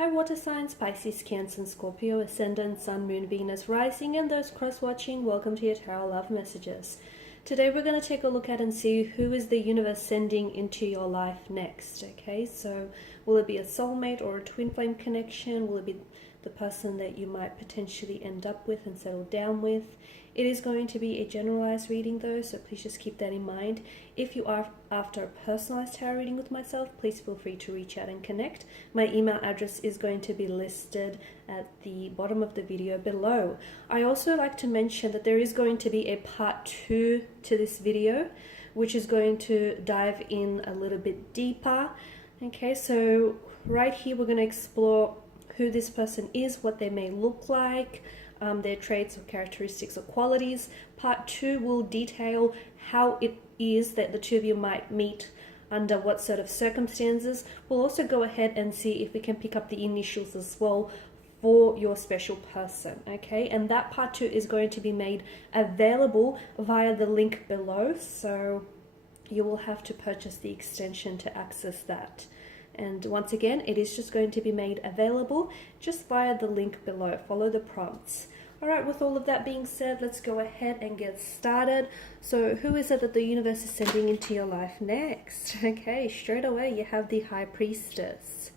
Hi water signs, Pisces, Cancer, and Scorpio, Ascendant, Sun, Moon, Venus, Rising, and those cross-watching, welcome to your Tarot Love Messages. Today we're going to take a look at and see who is the universe sending into your life next, okay? So will it be a soulmate or a twin flame connection? Will it be the person that you might potentially end up with and settle down with? It is going to be a generalized reading though, so please just keep that in mind. If you are after a personalized tarot reading with myself, please feel free to reach out and connect. My email address is going to be listed at the bottom of the video below. I also like to mention that there is going to be a part 2 to this video, which is going to dive in a little bit deeper. Okay, so right here we're going to explore who this person is, what they may look like, their traits or characteristics or qualities. Part 2 will detail how it is that the two of you might meet, under what sort of circumstances. We'll also go ahead and see if we can pick up the initials as well for your special person, okay? And that part 2 is going to be made available via the link below, so you will have to purchase the extension to access that. And once again, it is just going to be made available just via the link below. Follow the prompts. All right, with all of that being said, let's go ahead and get started. So who is it that the universe is sending into your life next? Okay, straight away you have the High Priestess.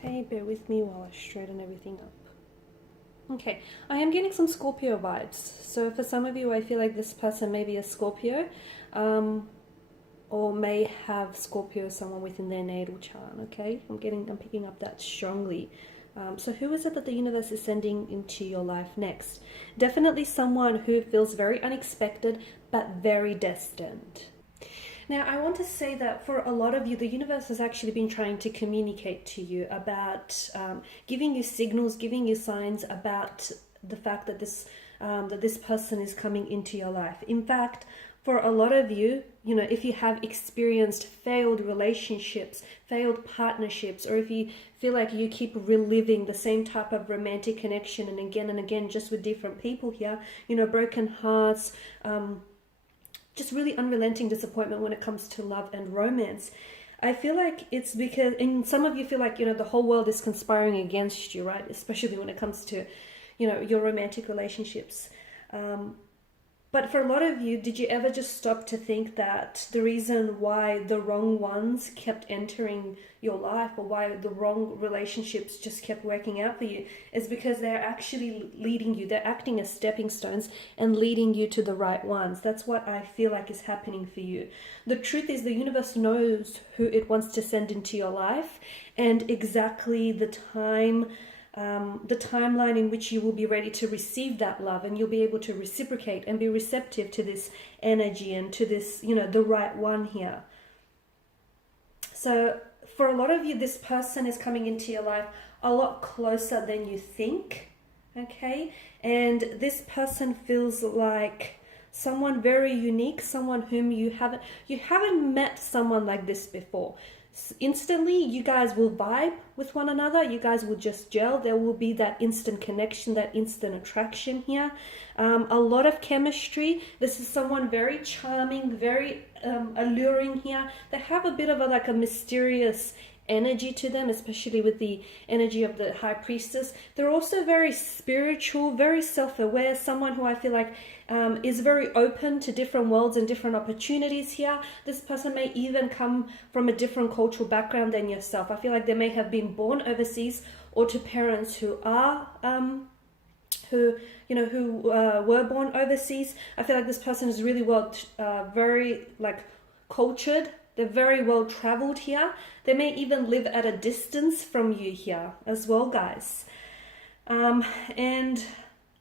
Okay, bear with me while I straighten everything up. Okay, I am getting some Scorpio vibes. So for some of you, I feel like this person may be a Scorpio, or may have Scorpio, someone within their natal chart, okay? I'm picking up that strongly. So who is it that the universe is sending into your life next? Definitely someone who feels very unexpected, but very destined. Now, I want to say that for a lot of you, the universe has actually been trying to communicate to you about giving you signals, giving you signs about the fact that this person is coming into your life. In fact, for a lot of you, you know, if you have experienced failed relationships, failed partnerships, or if you feel like you keep reliving the same type of romantic connection and again, just with different people here, you know, broken hearts, just really unrelenting disappointment when it comes to love and romance. I feel like it's because, and some of you feel like, you know, the whole world is conspiring against you, right? Especially when it comes to, you know, your romantic relationships. But for a lot of you, did you ever just stop to think that the reason why the wrong ones kept entering your life, or why the wrong relationships just kept working out for you, is because they're actually leading you, they're acting as stepping stones and leading you to the right ones. That's what I feel like is happening for you. The truth is the universe knows who it wants to send into your life, and exactly the timeline in which you will be ready to receive that love, and you'll be able to reciprocate and be receptive to this energy and to this, you know, the right one here. So for a lot of you, this person is coming into your life a lot closer than you think, okay? And this person feels like someone very unique, someone whom you haven't met someone like this before. Instantly, you guys will vibe with one another. You guys will just gel. There will be that instant connection, that instant attraction here. A lot of chemistry. This is someone very charming, very alluring here. They have a bit of a mysterious energy to them, especially with the energy of the High Priestess. They're also very spiritual, very self-aware, someone who I feel like is very open to different worlds and different opportunities here. This person may even come from a different cultural background than yourself. I feel like they may have been born overseas, or to parents who are who were born overseas. I feel like this person is really very cultured, They're very well traveled here. They may even live at a distance from you here as well, guys. And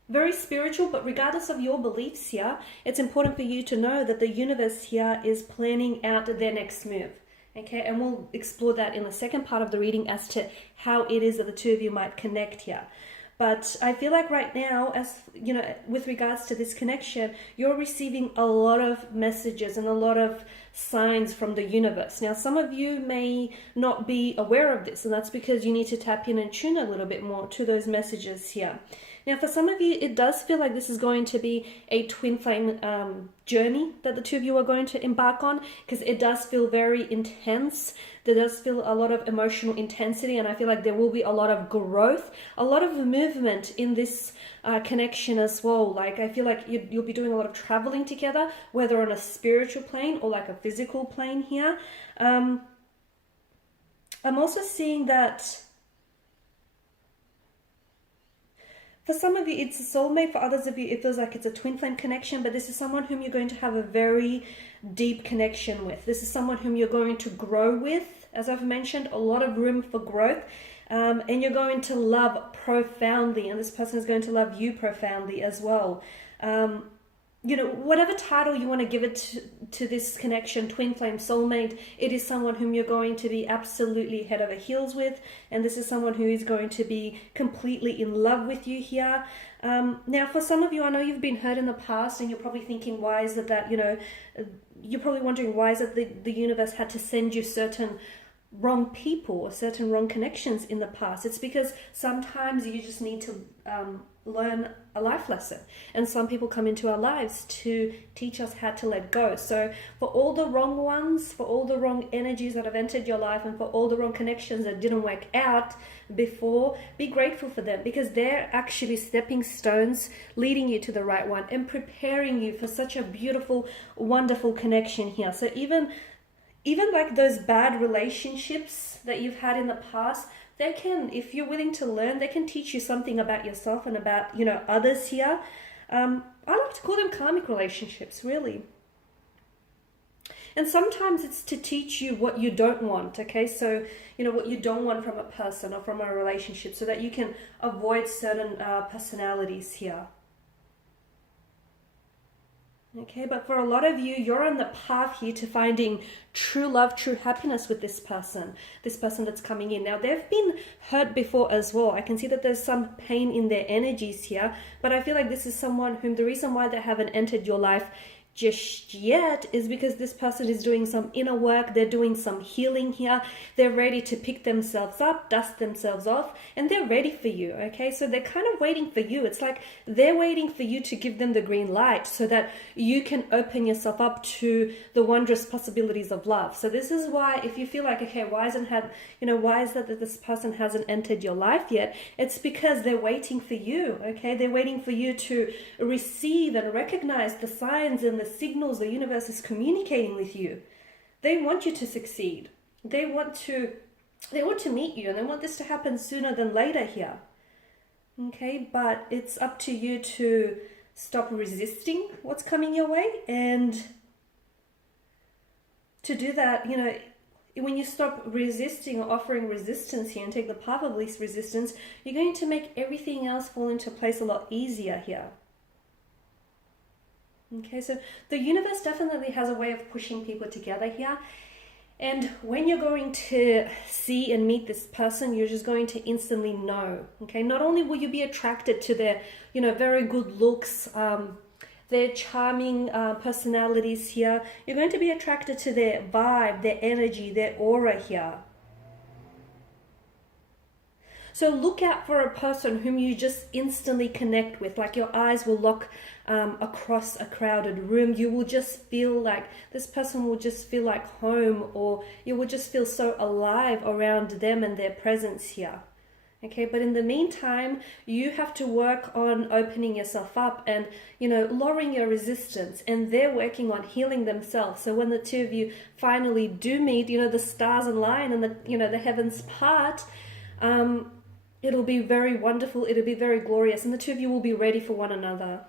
very spiritual, but regardless of your beliefs here, it's important for you to know that the universe here is planning out their next move. Okay, and we'll explore that in the second part of the reading as to how it is that the two of you might connect here. But I feel like right now, as you know, with regards to this connection, you're receiving a lot of messages and a lot of signs from the universe. Now, some of you may not be aware of this, and that's because you need to tap in and tune a little bit more to those messages here. Now, for some of you, it does feel like this is going to be a twin flame journey that the two of you are going to embark on, because it does feel very intense. There does feel a lot of emotional intensity, and I feel like there will be a lot of growth, a lot of movement in this connection as well. Like, I feel like you'll be doing a lot of traveling together, whether on a spiritual plane or like a physical plane here. I'm also seeing that for some of you, it's a soulmate. For others of you, it feels like it's a twin flame connection, but this is someone whom you're going to have a very deep connection with. This is someone whom you're going to grow with. As I've mentioned, a lot of room for growth. And you're going to love profoundly, and this person is going to love you profoundly as well. You know, whatever title you want to give it to this connection, twin flame, soulmate, it is someone whom you're going to be absolutely head over heels with, and this is someone who is going to be completely in love with you here. Now, for some of you, I know you've been hurt in the past, and you're probably thinking, why is it that, you know, you're probably wondering, why is it the universe had to send you certain wrong people or certain wrong connections in the past? It's because sometimes you just need to learn a life lesson, and some people come into our lives to teach us how to let go. So for all the wrong ones, for all the wrong energies that have entered your life, and for all the wrong connections that didn't work out before, be grateful for them, because they're actually stepping stones leading you to the right one and preparing you for such a beautiful, wonderful connection here. So even like those bad relationships that you've had in the past, they can, if you're willing to learn, they can teach you something about yourself and about, you know, others here. I like to call them karmic relationships, really. And sometimes it's to teach you what you don't want, okay? So, you know, what you don't want from a person or from a relationship, so that you can avoid certain personalities here. Okay, but for a lot of you, you're on the path here to finding true love, true happiness with this person that's coming in. Now, they've been hurt before as well. I can see that there's some pain in their energies here, but I feel like this is someone whom the reason why they haven't entered your life just yet is because this person is doing some inner work. They're doing some healing here. They're ready to pick themselves up, dust themselves off, and they're ready for you, okay? So they're kind of waiting for you. It's like they're waiting for you to give them the green light so that you can open yourself up to the wondrous possibilities of love. So this is why, if you feel like, okay, why is it that this person hasn't entered your life yet? It's because they're waiting for you, okay? They're waiting for you to receive and recognize the signs and the signals the universe is communicating with you. They want you to succeed. They want to meet you, and they want this to happen sooner than later here. Okay, but it's up to you to stop resisting what's coming your way, and to do that, you know, when you stop resisting or offering resistance here and take the path of least resistance, you're going to make everything else fall into place a lot easier here. Okay, so the universe definitely has a way of pushing people together here. And when you're going to see and meet this person, you're just going to instantly know. Okay, not only will you be attracted to their, you know, very good looks, their charming personalities here, you're going to be attracted to their vibe, their energy, their aura here. So look out for a person whom you just instantly connect with, like your eyes will lock across a crowded room. You will just feel like this person will just feel like home, or you will just feel so alive around them and their presence here. Okay, but in the meantime, you have to work on opening yourself up and, you know, lowering your resistance, and they're working on healing themselves. So when the two of you finally do meet, you know, the stars align and the heavens part, it'll be very wonderful, it'll be very glorious, and the two of you will be ready for one another.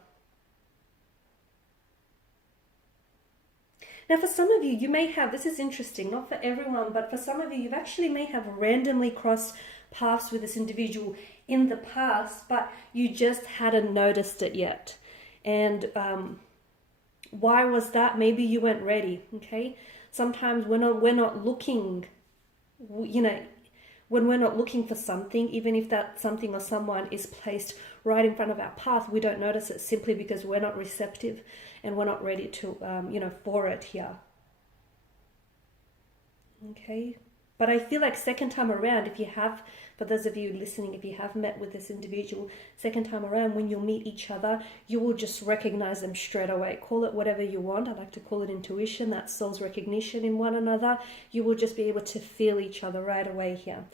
Now, for some of you, you may have, this is interesting, not for everyone, but for some of you, you've actually may have randomly crossed paths with this individual in the past, but you just hadn't noticed it yet. And why was that? Maybe you weren't ready, okay? Sometimes we're not looking, you know, when we're not looking for something, even if that something or someone is placed right in front of our path, we don't notice it simply because we're not receptive and we're not ready to, you know, for it here. Okay. But I feel like second time around, if you have, for those of you listening, if you have met with this individual, second time around, when you'll meet each other, you will just recognize them straight away. Call it whatever you want. I like to call it intuition. That's soul's recognition in one another. You will just be able to feel each other right away here.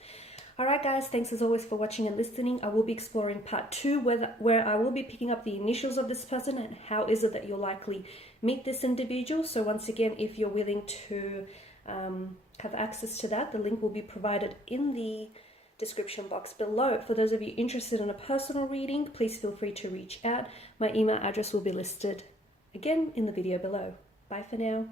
All right, guys, thanks as always for watching and listening. I will be exploring part 2 where I will be picking up the initials of this person and how is it that you'll likely meet this individual. So once again, if you're willing to have access to that, the link will be provided in the description box below. For those of you interested in a personal reading, please feel free to reach out. My email address will be listed again in the video below. Bye for now.